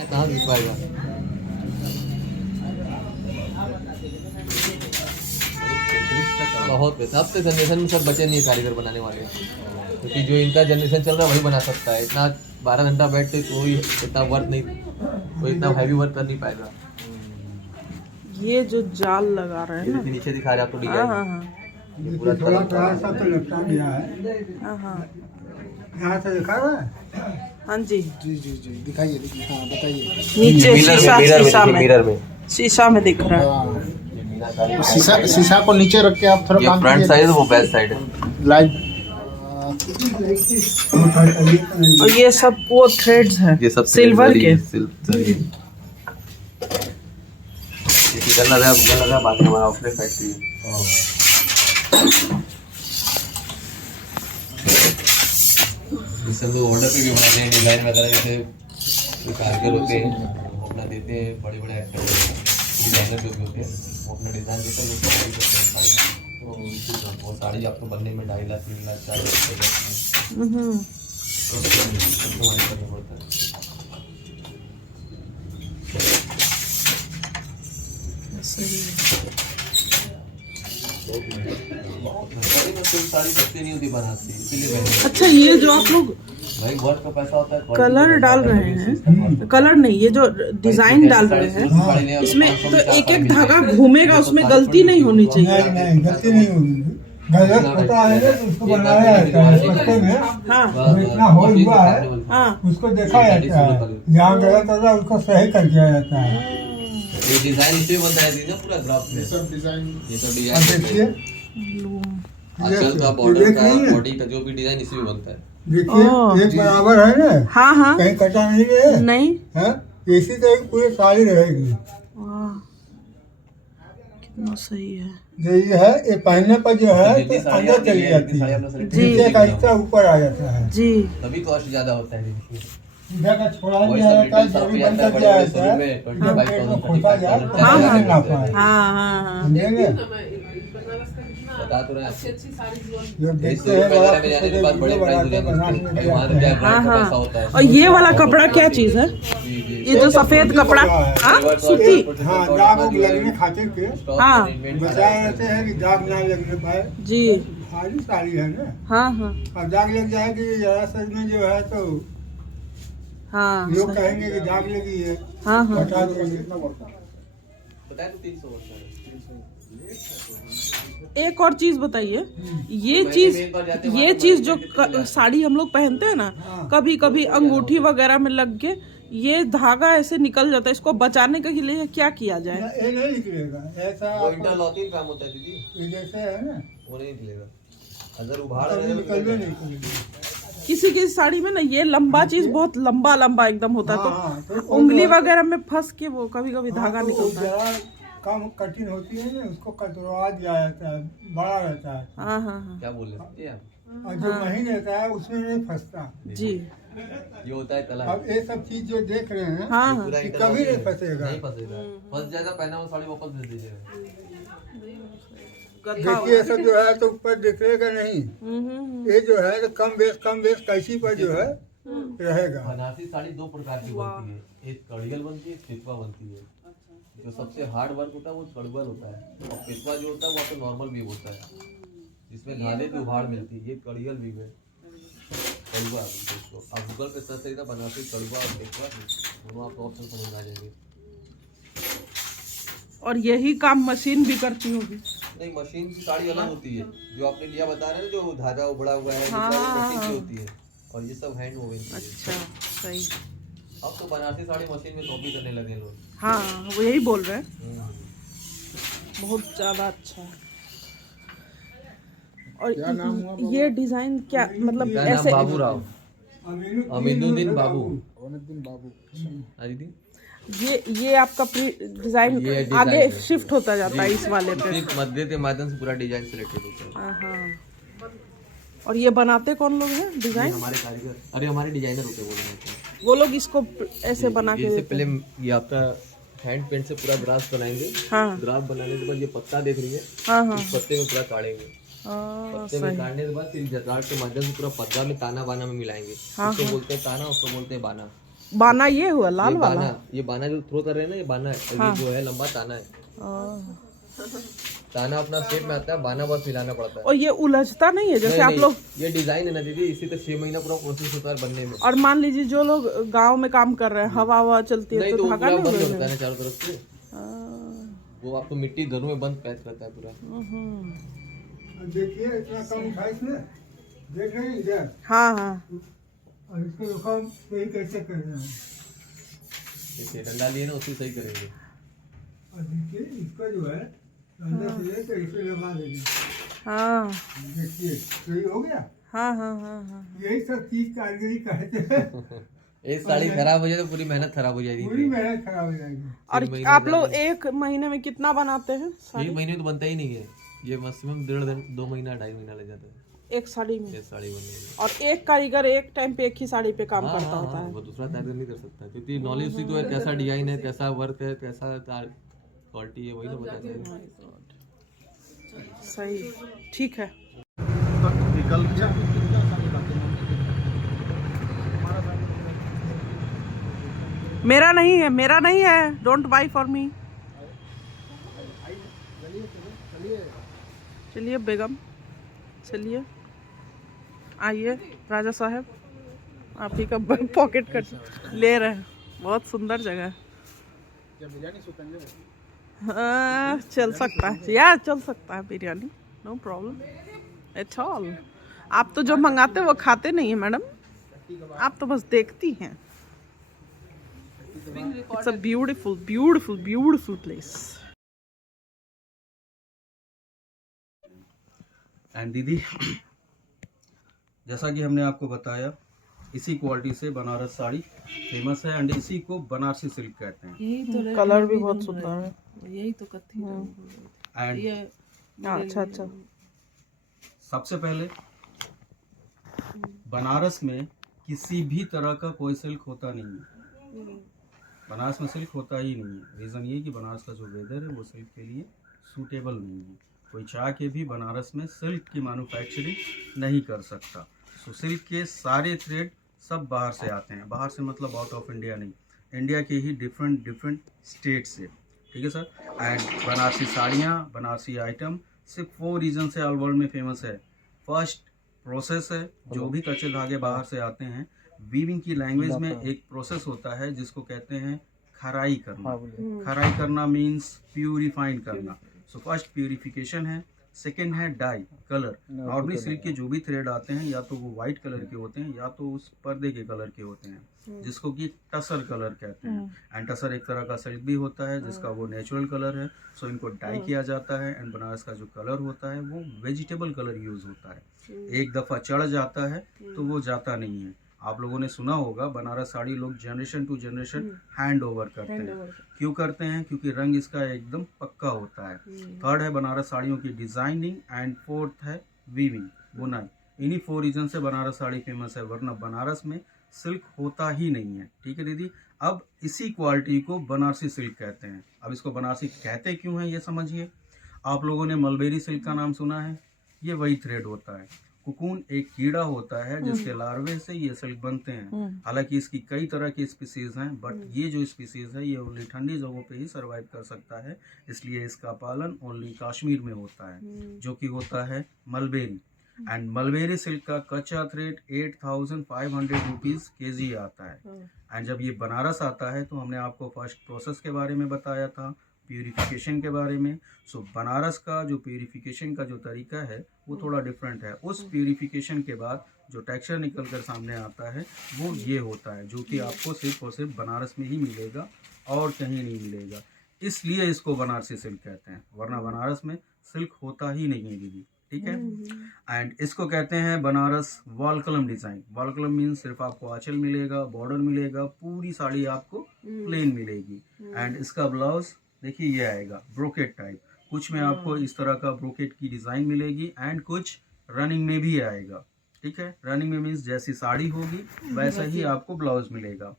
कहाँ दिख पाएगा। बहुत पैसा। अब के जनरेशन में सब बचे नहीं कारीगर बनाने वाले, क्योंकि जो इनका जनरेशन चल रहा है वही बना सकता है। इतना 12 घंटा बैठ के कोई इतना वर्क नहीं, कोई इतना हैवी वर्क कर नहीं पाएगा। ये जो जाल लगा रहे हैं ना, नीचे दिखा रहा आपको हाँ डिजाइन। हाँ हाँ ये पूरा थोड़ा सा तो लटका गया है। हाँ हाँ यहाँ से दिखा रहा है। हाँ जी। जी जी जी दिखाइए दिखाइए, हाँ बताइए। नीचे शीशा मिरर में शीशा में दिख रहा है। शीशा शीशा को नीचे रख के आप थोड़ा ये काम फ्रंट कीजिए। साइड है, वो बैक साइड है। लाइट और ये सब वो थ्रेड्स हैं, ये सब सिल्वर के। बाकी हमारा आउटलेट फैक्ट्री है। इससे हम लोग ऑर्डर पे भी बनाते हैं, डिजाइन वगैरह। जैसे जो कारीगर होते हैं वो अपना देते हैं, बड़े बड़े एक्टर डिजाइनर जो भी होते हैं वो अपना डिजाइन देते हैं, उसको साड़ी करते हैं। साड़ी वो साड़ी आपको बनने में 2.5 लाख 3 लाख 4 लाख करना पड़ता है। सही है। साड़ी सस्ती नहीं होती बनाती, इसीलिए अच्छा, ये जो आप लोग भाई वर्क का पैसा होता है। कलर डाल रहे हैं, कलर नहीं, ये जो डिजाइन डाल रहे हैं इसमें तो एक एक धागा घूमेगा, उसमें गलती नहीं होनी चाहिए। नहीं गलती नहीं होगी। गलत होता है ना तो उसको बनाया जाता है पत्ते में। हाँ जो इतना होल हुआ है हाँ उसको देखा जाता है, जहाँ गलत होता है उसको सही कर दिया जाता है। ये डिजाइन इसमें बनता है ना पूरा ग्राफ में। सब डिजाइन ये सब अब डिजाइन देखिए आजकल का बॉर्डर का बॉडी का जो भी डिजाइन इसी में बनता है। देखिए एक बराबर है ना, हाँ हाँ कहीं कटा नहीं है। नहीं। हाँ इसी तरह पूरी साड़ी रहेगी। वाह, कितना सही है। जो ये है ये पहनने पर जो है तो अंदर चली जाती है, नीचे का हिस्सा ऊपर आ जाता है। जी तभी कॉस्ट ज्यादा होता है। इधर का छोड़ा दिया जाता है, जो भी बंद कर दिया जाता है, जब पेट में खोसा जाए तो हाँ नहीं हाँ ना पाए। हाँ हाँ हाँ। समझेंगे? बता तो रहे हैं। जो देखते हैं बड़ा खुश होकर वीडियो बनाते हैं, बनाने में जाते हैं। हाँ हाँ। और ये वाला कपड़ा क्या चीज है? ये जो सफेद कपड़ा, हाँ सूती। हाँ दाग उग लगने खातिर के हाँ बचाए रहते हैं कि दाग ना लगने पाए। जी सारी साड़ी है ना, हाँ हाँ अब दाग लग जाएगी जरा सा में जो है तो हाँ लोग कहेंगे कि दाग लगी है, हाँ हाँ। बता देंगे। बताए तो 300 होता है। एक और चीज बताइए, ये चीज जो साड़ी हम लोग पहनते हैं ना, कभी कभी अंगूठी वगैरह में लग के ये धागा ऐसे निकल जाता है, इसको बचाने के लिए क्या किया जाए? ये नहीं निकलेगा ऐसा। वो इंटरलॉकिंग काम होता है दीदी, ये जैसे है ना, वो नहीं निकलेगा। अगर उभाड़ कभी रहेगा तो निकलवे निकल नहीं जाएगा। करेगी। किसी किसी साड़ी में ना ये लंबा चीज बहुत लंबा लंबा एकदम होता है, हाँ, तो तो उंगली वगैरह में फंस के वो कभी कभी धागा हाँ, तो निकलता है। जरा काम कठिन होती है ना, उसको कतरवा दिया जाता है, बड़ा रहता है हाँ हाँ हाँ क्या बोल रहे थे आप? और जो महीन रहता है उसमें नहीं फंसता। जी ये होता है तला। अब ये सब चीज जो देख रहे हैं हाँ हाँ। पूरा कि इंटरलॉकिंग कभी नहीं है। फंसेगा। नहीं फंसेगा। फंस जाएगा, पहना हुआ साड़ी वापस दे दीजिएगा। गद्दा देखिए ये सब जो है तो ऊपर दिखेगा नहीं, ये जो है तो कम बेस कैसी पर जो है रहेगा। बनारसी साड़ी 2 प्रकार की बनती है, एक कड़ियल बनती है, एक पेशवा बनती है। जो सबसे हार्ड वर्क होता है वो कड़ुअल होता है, और पेशवा जो होता है वो आपको नॉर्मल वीव होता है, जिसमें घाले की उभाड़ मिलती है। ये कड़ियल वीव है, कड़ुआ इसको आप गूगल पे सर्च करिएगा, बनारसी कड़ुआ और पेशवा, दोनों आपको ऑप्शन समझ आ जाएंगे। और यही काम मशीन भी करती होगी? नहीं, मशीन की साड़ी अलग होती है। जो आपने लिया बता रहे हैं ना, जो धागा उबड़ा हुआ है, हाँ, वो हाँ, मशीन की हाँ। होती है, और ये सब हैंड वोवन की है। अच्छा सही। अब तो बनारसी साड़ी मशीन में कॉपी करने लगे लोग। हाँ वो यही बोल रहे हैं, बहुत ज्यादा अच्छा है। और ये डिजाइन क्या मतलब क्या नाम? ऐसे बाबूराव, अमीनुद्दीन बाबू। हाँ दीदी, ये आपका डिजाइन ये डिजाइन आगे है। शिफ्ट होता जाता है इस वाले पे। सिर्फ मध्य के माध्यम से पूरा डिजाइन सिलेक्टेड होता है। हाँ। और ये बनाते कौन लोग हैं ये डिजाइन? हमारे कारीगर, अरे हमारे डिजाइनर होते हैं वो लोग इसको ऐसे बना के इससे देते पहले हैं। ये आपका हैंड पेंट से पूरा ग्राफ बनाएंगे। हाँ ग्राफ बनाने के बाद ये पत्ता देख रही है, हाँ हाँ इस पत्ते में पूरा काटेंगे। हाँ, पत्ते में काटने के बाद फिर जजाड़ के माध्यम से पूरा पत्ता में ताना बाना में मिलाएंगे। हाँ, उसको हाँ। बोलते हैं ताना, उसको बोलते हैं बाना। बाना ये हुआ लाल ये वाला। बाना, ये बाना जो थ्रो कर रहे हैं ना, ये बाना है। हाँ। ये जो है लंबा ताना है। ताना अपना शेप में आता है, बाना बस मिलाना पड़ता है। और ये उलझता नहीं है जैसे नहीं, आप नहीं, लोग। ये डिजाइन है ना दीदी, इसी तो 6 महीना पूरा प्रोसेस होता है बनने में। और मान लीजिए जो लोग गांव में काम कर रहे हैं, हवा हवा चलती है नहीं तो तो धागा पूरा नहीं बंद होता उलझेगा। है ना चारों तरफ से, वो आपको मिट्टी घरों में बंद पैक करता है पूरा। देखिए इतना कम था इसमें, देख रहे हैं इधर, हाँ हाँ। और इसको देखो हम सही कैसे कर रहे हैं। देखिए डंडा लिए ना, उसी सही करेंगे। और देखिए इसको जो है अंदर से ले के इसे लगा देंगे। हाँ देखिए सही हो गया। हाँ हाँ हाँ हाँ। यही सब चीज कारीगरी कहते हैं। एक साड़ी खराब हो जाए तो पूरी मेहनत खराब हो जाएगी। पूरी मेहनत खराब हो जाएगी। और आप लोग एक महीने में कितना बनाते हैं एक साड़ी? महीने में तो बनता ही नहीं है, ये मैक्सिमम 1.5 2 महीना 2.5 महीना लग जाता है एक साड़ी में। ये साड़ी बनने में। और एक कारीगर एक टाइम पे एक ही साड़ी पे काम हाँ, करता हाँ, होता हाँ, है। वो दूसरा कारीगर नहीं कर सकता, क्योंकि नॉलेज उसी को है, कैसा डिजाइन है, कैसा वर्क है, कैसा क्वालिटी है, वही तो बताते हैं। सही, ठीक है। मेरा नहीं है, डोंट बाई फॉर मी। चलिए बेगम, चलिए आइए राजा साहब, आप ही का पॉकेट कट ले रहे हैं। बहुत सुंदर जगह है। चल सकता है यार, चल सकता है biryani, no problem at all. आप तो जो मंगाते हैं वो खाते नहीं है मैडम, आप तो बस देखती हैं। It's a beautiful beautiful beautiful place. And दीदी, जैसा कि हमने आपको बताया, इसी क्वालिटी से बनारस साड़ी फेमस है एंड इसी को बनारसी सिल्क कहते हैं। यही तो कलर भी बहुत सुंदर है। यही तो कथी एंड ये अच्छा अच्छा। सबसे पहले बनारस में किसी भी तरह का कोई सिल्क होता नहीं है। बनारस में सिल्क होता ही नहीं है। रीज़न ये कि बनारस का जो वेदर है वो सिल्क के लिए सूटेबल नहीं है। कोई चाह के भी बनारस में सिल्क की मैन्युफैक्चरिंग नहीं कर सकता। सो सिल्क के सारे थ्रेड सब बाहर से आते हैं। बाहर से मतलब आउट ऑफ इंडिया नहीं, इंडिया के ही डिफरेंट स्टेट से। ठीक है सर। एंड बनारसी साड़ियाँ, बनारसी आइटम सिर्फ 4 रीजन से ऑल वर्ल्ड में फेमस है। फर्स्ट प्रोसेस है, जो भी कच्चे धागे बाहर से आते हैं, वीविंग की लैंग्वेज में एक प्रोसेस होता है जिसको कहते हैं खराई करना। खराई करना मीन्स प्यूरिफाइंग करना। सो फर्स्ट प्यूरिफिकेशन है। सेकेंड है डाई, कलर। नॉर्मली सिल्क के जो भी थ्रेड आते हैं या तो वो व्हाइट कलर के होते हैं या तो उस पर्दे के कलर के होते हैं, जिसको कि टसर कलर कहते हैं। एंड टसर एक तरह का सिल्क भी होता है जिसका वो नेचुरल कलर है। सो इनको डाई किया जाता है। एंड बनारस का जो कलर होता है वो वेजिटेबल कलर यूज होता है। एक दफ़ा चढ़ जाता है तो वो जाता नहीं है। आप लोगों ने सुना होगा बनारस साड़ी लोग generation to generation hand over करते हैं। क्यों करते हैं? क्योंकि रंग इसका एकदम पक्का होता है। थर्ड है बनारस साड़ियों की डिजाइनिंग एंड फोर्थ है वीविंग, बुनाई। इन्हीं 4 रीजन से बनारस साड़ी फेमस है, वरना बनारस में सिल्क होता ही नहीं है। ठीक है दीदी। अब इसी क्वालिटी को बनारसी सिल्क कहते हैं। अब इसको बनारसी कहते क्यों है ये समझिए। आप लोगों ने मलबेरी सिल्क का नाम सुना है, ये वही थ्रेड होता है। कुकून एक कीड़ा होता है जिसके लार्वे से ये सिल्क बनते हैं। हालांकि इसकी कई तरह की स्पीसीज हैं, बट ये जो स्पीसीज है ये ओनली ठंडी जगहों पे ही सरवाइव कर सकता है। इसलिए इसका पालन ओनली कश्मीर में होता है, जो कि होता है मलबेरी। एंड मलबेरी सिल्क का कच्चा थ्रेड 8500 रुपीज केजी आता है। एंड जब ये बनारस आता है तो हमने आपको फर्स्ट प्रोसेस के बारे में बताया था, प्यूरिफिकेशन के बारे में। सो बनारस का जो प्यूरिफिकेशन का जो तरीका है वो थोड़ा डिफरेंट है। उस प्यूरिफिकेशन के बाद जो टेक्सचर निकल कर सामने आता है वो ये होता है, जो कि आपको सिर्फ और सिर्फ बनारस में ही मिलेगा और कहीं नहीं मिलेगा। इसलिए इसको बनारसी सिल्क कहते हैं, वरना बनारस में सिल्क होता ही नहीं है दीदी। ठीक है। एंड इसको कहते हैं बनारस वॉल कलम डिजाइन। वॉल कलम मीन्स सिर्फ आपको आंचल मिलेगा, बॉर्डर मिलेगा, पूरी साड़ी आपको प्लेन मिलेगी। एंड इसका ब्लाउज देखिए ये आएगा ब्रोकेट टाइप। कुछ में आपको इस तरह का ब्रोकेट की डिजाइन मिलेगी एंड कुछ रनिंग में भी आएगा। ठीक है। रनिंग में मीन्स जैसी साड़ी होगी वैसा ही आपको ब्लाउज मिलेगा।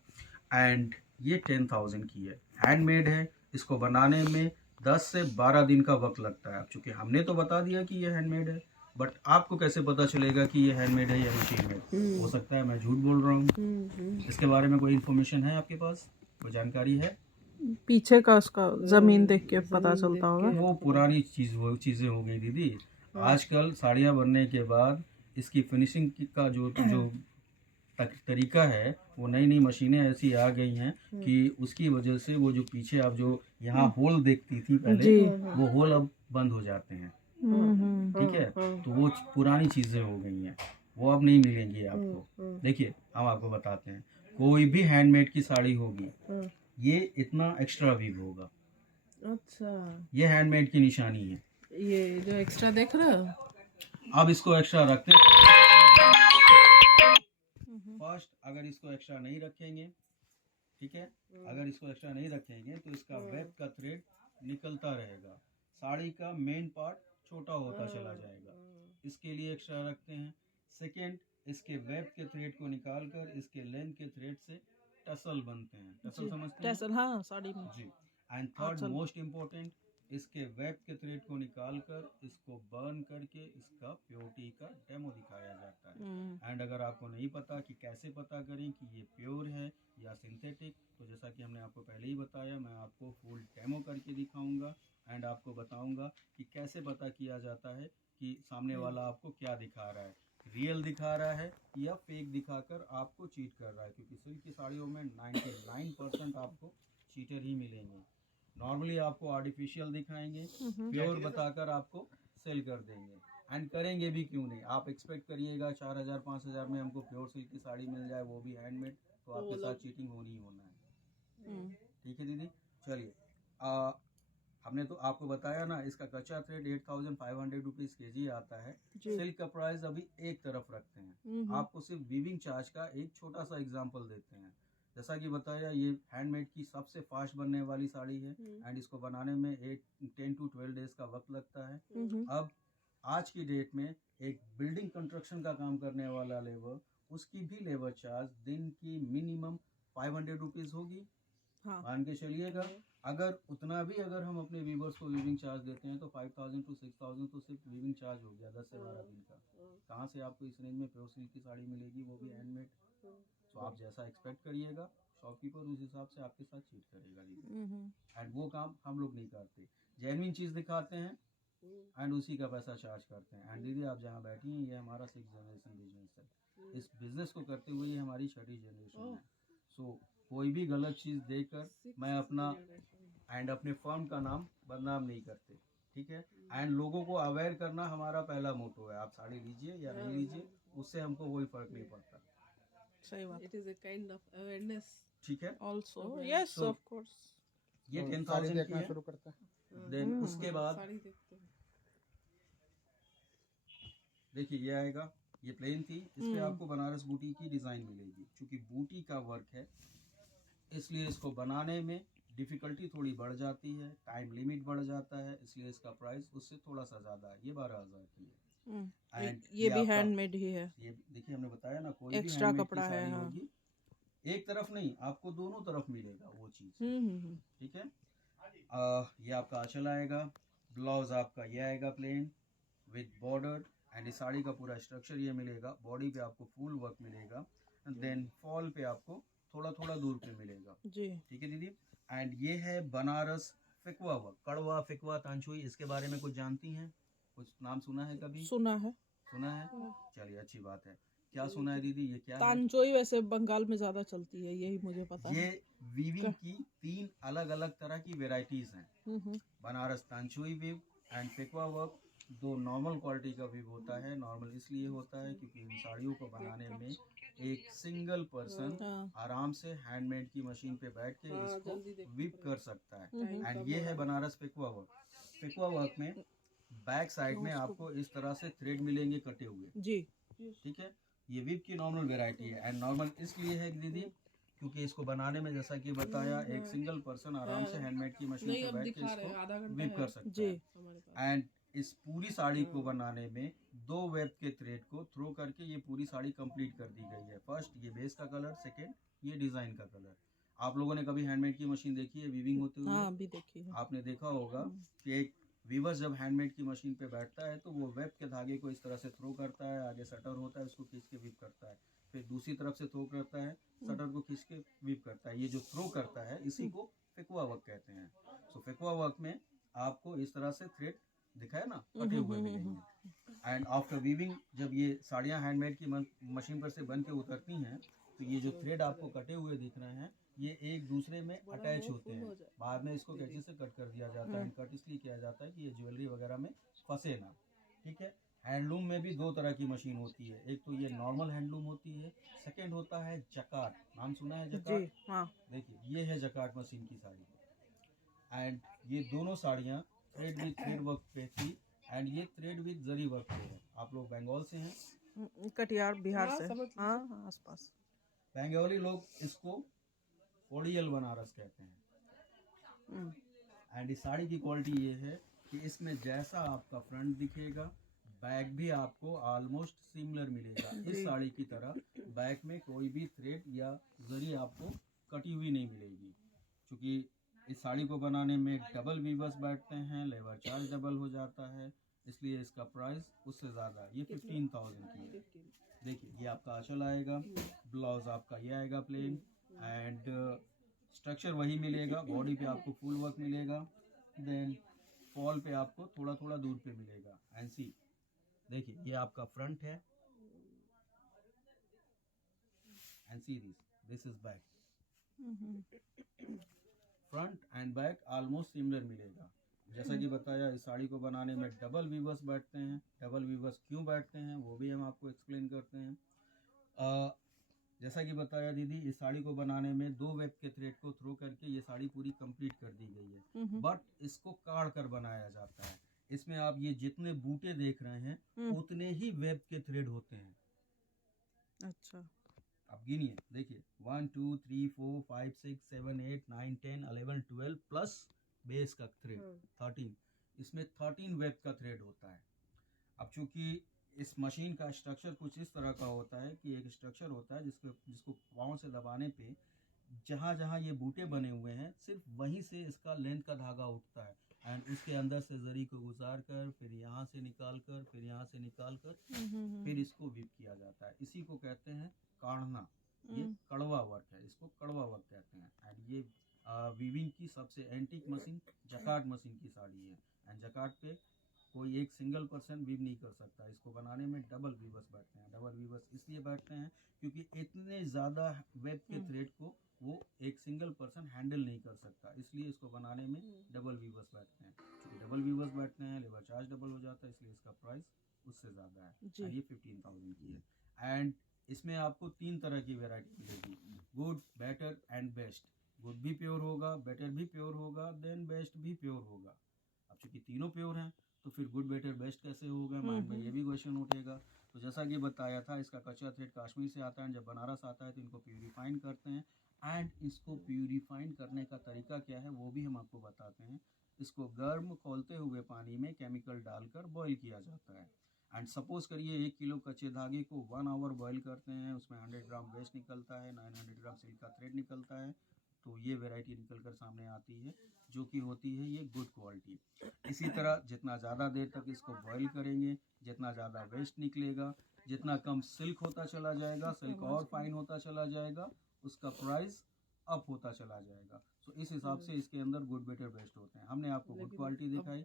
एंड ये 10,000 की है, हैंडमेड है। इसको बनाने में 10 से 12 दिन का वक्त लगता है। अब चूंकि हमने तो बता दिया कि ये हैंडमेड है, बट आपको कैसे पता चलेगा कि ये हैंडमेड है या मशीन मेड? हो सकता है मैं झूठ बोल रहा हूँ। इसके बारे में कोई इन्फॉर्मेशन है आपके पास, कोई जानकारी है? पीछे का उसका जमीन देख के पता चलता होगा। वो पुरानी वो चीज़ें हो गई दीदी। आजकल साड़ियाँ बनने के बाद इसकी फिनिशिंग का जो तरीका है, वो नई नई मशीनें ऐसी आ गई हैं कि उसकी वजह से वो जो पीछे आप जो यहाँ होल देखती थी पहले, वो होल अब बंद हो जाते हैं। ठीक है, तो वो पुरानी चीजें हो गई हैं, वो अब नहीं मिलेंगी आपको। देखिए हम आपको बताते हैं, कोई भी हैंडमेड की साड़ी होगी, ये इतना एक्स्ट्रा वीव होगा। अच्छा, ये हैंडमेड की निशानी है। ये जो एक्स्ट्रा देख रहे हो, अब इसको एक्स्ट्रा रखते हैं। फर्स्ट अगर इसको एक्स्ट्रा नहीं रखेंगे, ठीक है, अगर इसको एक्स्ट्रा नहीं रखेंगे तो इसका वेब का थ्रेड निकलता रहेगा, साड़ी का मेन पार्ट छोटा होता चला जाएगा। इसके लिए एक्स्ट्रा रखते हैं। सेकेंड, इसके वेब के थ्रेड को निकालकर इसके लेंथ के थ्रेड से टसल बनते हैं। टसल समझते हैं? टसल, हाँ, साड़ी में जी। एंड थर्ड मोस्ट इम्पोर्टेंट, इसके वेब के थ्रेड को निकालकर इसको बर्न करके इसका प्योरिटी का डेमो दिखाया जाता है। एंड अगर आपको नहीं पता कि कैसे पता करें कि ये प्योर है या सिंथेटिक, तो जैसा कि हमने आपको पहले ही बताया, मैं आपको फुल डेमो करके दिखाऊंगा एंड आपको बताऊंगा कि कैसे पता किया जाता है कि सामने वाला आपको क्या दिखा रहा है, रियल दिखा रहा है या फेक दिखाकर आपको चीट कर रहा है। क्योंकि सिल्क की साड़ियों में 99% आपको चीटर ही मिलेंगे। नॉर्मली आपको आर्टिफिशियल दिखाएंगे, प्योर बताकर आपको सेल कर देंगे। एंड करेंगे भी क्यों नहीं? आप एक्सपेक्ट करिएगा 4000 5000 में हमको प्योर सिल्क की साड़ी मिल जाए, वो भी हैंडमेड, तो आपके साथ चीटिंग होनी ही होना है। ठीक है दीदी, चलिए हमने तो आपको बताया ना, इसका कच्चा थ्रेड 8500 रुपीज केजी आता है। सिल्क का प्राइस अभी एक तरफ रखते हैं, आपको सिर्फ वीविंग चार्ज का एक छोटा सा एग्जांपल देते हैं। जैसा कि बताया, ये हैंडमेड की सबसे फास्ट बनने वाली साड़ी है एंड इसको बनाने में 10 to 12 डेज का वक्त लगता है। अब आज की डेट में एक बिल्डिंग कंस्ट्रक्शन का काम करने वाला लेबर, उसकी भी लेबर चार्ज दिन की मिनिमम 500 रुपीज होगी। हाँ। मान के चलिएगा, अगर उतना भी अगर हम अपने वीवर्स को वीविंग चार्ज देते हैं तो 5000 to 6000 तो सिर्फ वीविंग चार्ज हो गया 10 से 12 दिन का। कहाँ से आपको इस रेंज में प्योर सिल्क की साड़ी मिलेगी, वो भी हैंडमेड? तो आप जैसा एक्सपेक्ट करिएगा, शॉपकीपर उस हिसाब से आपके साथ चीट करेगा दीदी। एंड वो काम हम लोग नहीं करते, जेन्युइन चीज दिखाते हैं एंड उसी का पैसा चार्ज करते हैं। एंड दीदी आप जहाँ बैठी हैं, ये हमारा 6th जनरेशन बिजनेस है। इस बिजनेस को करते हुए ये हमारी 6ठी जनरेशन है। सो कोई भी गलत चीज देकर मैं अपना एंड अपने फर्म का नाम बदनाम नहीं करते, ठीक है। एंड लोगों को अवेयर करना हमारा पहला मोटो है। आप साड़ी लीजिए या नहीं लीजिए, उससे हमको कोई फर्क नहीं पड़ता। सही बात। It is a kind of awareness. ठीक है, Also, yes, So- of course. ये साड़ी 10,000 की देखना है। शुरू करता है। देन उसके बाद साड़ी देखते हैं। देखिए ये आएगा, ये प्लेन थी, इस पे आपको बनारस बूटी की डिजाइन मिलेगी। क्योंकि बूटी का वर्क है, इसलिए इसको बनाने में डिफिकल्टी थोड़ी बढ़ जाती है, टाइम लिमिट बढ़ जाता है, इसलिए इसका प्राइस उससे थोड़ा सा ज्यादा है। ये 12,000 की है। एंड ये भी आपका- हैंडमेड ही है। ये देखिए हमने बताया ना, कोई भी एक्स्ट्रा हैंडमेड की कपड़ा है, साड़ी हाँ। होगी, एक तरफ नहीं, आपको दोनों तरफ मिलेगा वो चीज। ठीक है। ये आपका आंचल आएगा, ब्लाउज आपका ये आएगा प्लेन विद बॉर्डर एंड इस साड़ी का पूरा स्ट्रक्चर ये मिलेगा। बॉडी पे आपको फुल वर्क मिलेगा, देन फॉल पे आपको थोड़ा थोड़ा दूर पे मिलेगा। जी। ठीक है दीदी। एंड ये है बनारस फिकवा वर्क, कड़वा फिकवा तांचुई। इसके बारे में कुछ जानती हैं? कुछ नाम सुना है कभी? सुना है। सुना है, चलिए अच्छी बात है। क्या सुना है दीदी, ये क्या है? तांचोई वैसे बंगाल में ज्यादा चलती है, यही मुझे पता है। ये वीविंग की 3 अलग अलग तरह की वेराइटीज हैं। बनारस तांचुई वीव एंड फिकवा वर्क। 2 नॉर्मल क्वालिटी का वीव होता है। नॉर्मल इसलिए होता है क्योंकि इन साड़ियों को बनाने में एक सिंगल पर्सन आराम से हैंडमेड की मशीन पे बैठ के इसको वीव कर सकता है। एंड ये है बनारस फिकवा वर्क। फिकवा वर्क में बैक साइड में आपको इस तरह से थ्रेड मिलेंगे कटे हुए। जी। ठीक है, ये विव की नॉर्मल वेराइटी है। एंड नॉर्मल इसलिए है दीदी क्योंकि इसको बनाने में जैसा कि बताया, एक सिंगल पर्सन आराम से हैंडमेड की मशीन पे बैठ के इसको विव कर सकता है। एंड इस पूरी साड़ी को बनाने में 2 वेब के थ्रेड को थ्रो करके ये पूरी साड़ी कंप्लीट कर दी गई है। फर्स्ट ये बेस का कलर, सेकेंड ये डिजाइन का कलर। आप लोगों ने कभी हैंडमेड की मशीन देखी है वीविंग होते हुए? हाँ, अभी देखी है। आपने देखा होगा कि एक वीवर्स जब हैंडमेड की मशीन पे बैठता है तो वो वेब के धागे को इस तरह से थ्रो करता है, आगे सटर होता है उसको खींच के वीव करता है, फिर दूसरी तरफ से थ्रो करता है, सटर को खींच के वीव करता है। ये जो थ्रो करता है इसी को फिकुआ वर्क कहते हैं। सो फिकुआ वर्क में आपको इस तरह से थ्रेड दिखाया ना कटे हुए मिलेंगे। एंड आफ्टर वीविंग जब ये साड़ियाँ हैंडमेड की मशीन पर से बन के उतरती हैं तो ये जो थ्रेड आपको कटे हुए दिख रहे हैं ये एक दूसरे में अटैच होते हैं। बाद में इसको कैंची से कट कर दिया जाता है। कट इसलिए किया जाता है कि ये ज्वेलरी वगैरह में फंसे ना। ठीक है। हैंडलूम में भी दो तरह की मशीन होती है, एक तो ये नॉर्मल हैंडलूम होती है, सेकंड होता है जकार्ड। नाम सुना है जकार्ड? जी हाँ। देखिए ये है जकार्ड मशीन की साड़ी एंड ये दोनों साड़ियाँ थ्रेड विद थ्रेड वर्क पे थी एंड ये थ्रेड विद जरी वर्क पे है। आप लोग बंगाल से हैं? कटिहार बिहार से। हाँ आसपास। बंगाली लोग इसको ओडियल बनारस कहते हैं। एंड इस साड़ी की क्वालिटी ये है कि इसमें जैसा आपका फ्रंट दिखेगा बैक भी आपको ऑलमोस्ट सिमिलर मिलेगा। इस साड़ी की तरह बैक में कोई भी थ्रेड या जरी आपको कटी हुई नहीं मिलेगी। क्योंकि इस साड़ी को बनाने में डबल वीवर्स बैठते हैं, लेबर चार्ज डबल हो जाता है, इसलिए इसका प्राइस उससे ज़्यादा है। ये 15,000 की है। देखिए ये आपका आंचल आएगा, ब्लाउज आपका ये आएगा प्लेन एंड स्ट्रक्चर वही मिलेगा। बॉडी पे आपको फुल वर्क मिलेगा, देन फॉल पे आपको थोड़ा थोड़ा दूर पे मिलेगा। एंड सी देखिए ये आपका फ्रंट है and see this is back. Front and back almost similar मिलेगा। जैसा कि बताया इस साड़ी को बनाने में डबल वीवर्स बैठते हैं। डबल वीवर्स क्यों बैठते हैं वो भी हम आपको एक्सप्लेन करते हैं। जैसा कि बताया दीदी इस साड़ी को बनाने में दो वेब के थ्रेड को थ्रो करके ये साड़ी पूरी कंप्लीट कर दी गई है। बट इसको काढ़ कर बनाया जाता है। इसमें आप ये जितने बूटे देख रहे हैं उतने ही वेब के थ्रेड होते हैं। अच्छा आप गिनिए, देखिए 1 2 3 4 5 6 7 8 9 10 11 12 प्लस बेस का थ्रेड 13। इसमें 13 वेब का थ्रेड होता है। अब चूंकि इस मशीन का स्ट्रक्चर कुछ इस तरह का होता है कि एक स्ट्रक्चर होता है जिसको पाँव से दबाने पे जहाँ जहाँ ये बूटे बने हुए हैं सिर्फ वहीं से इसका लेंथ का धागा उठता है एंड उसके अंदर से जरी को गुजार कर फिर यहाँ से निकाल कर फिर यहाँ से निकाल कर फिर इसको वीव किया जाता है। इसी को कहते हैं काढ़ना। ये कड़वा वर्क है, इसको कड़वा वर्क कहते हैं। एंड ये वीविंग की सबसे एंटीक मशीन जकार्ड मशीन की साड़ी है। एंड जकार्ड पे कोई एक सिंगल पर्सन वीव नहीं कर सकता। इसको बनाने में डबल वीवर्स बैठते हैं। डबल वीवर्स इसलिए बैठते हैं क्योंकि इतने ज़्यादा वेब के थ्रेड को वो एक सिंगल पर्सन हैंडल नहीं कर सकता, इसलिए इसको बनाने में डबल वीवर्स बैठते हैं। क्योंकि डबल वीवर्स बैठते हैं लेबर चार्ज डबल हो जाता है, इसलिए इसका प्राइस उससे ज़्यादा है। एंड ये 15,000 की है। एंड इसमें आपको 3 तरह की वेराइटी मिलेगी, good, better and best. Good भी प्योर होगा, बेटर भी प्योर होगा, देन बेस्ट भी प्योर होगा। अब चूंकि तीनों प्योर हैं तो फिर गुड बेटर बेस्ट कैसे होगा, माइंड में ये भी क्वेश्चन उठेगा। तो जैसा कि बताया था इसका कच्चा थ्रेड कश्मीर से आता है। जब बनारस आता है तो इनको प्यूरीफाइन करते हैं एंड इसको प्यूरीफाइन करने का तरीका क्या है वो भी हम आपको बताते हैं। इसको गर्म खौलते हुए पानी में केमिकल डालकर बॉईल किया जाता है। एंड सपोज करिए 1 किलो कच्चे धागे को 1 आवर बॉईल करते हैं, उसमें 100 ग्राम वेस्ट निकलता है, 900 ग्राम सिल्क का थ्रेड निकलता है, तो ये वैरायटी निकल कर सामने आती है जो कि होती है ये गुड क्वालिटी। इसी तरह जितना ज़्यादा देर तक इसको बॉईल करेंगे जितना ज़्यादा वेस्ट निकलेगा, जितना कम सिल्क होता चला जाएगा, सिल्क और फाइन होता चला जाएगा, उसका प्राइस अप होता चला जाएगा। सो इस हिसाब से इसके अंदर गुड बेटर बेस्ट होते हैं। हमने आपको गुड क्वालिटी दिखाई,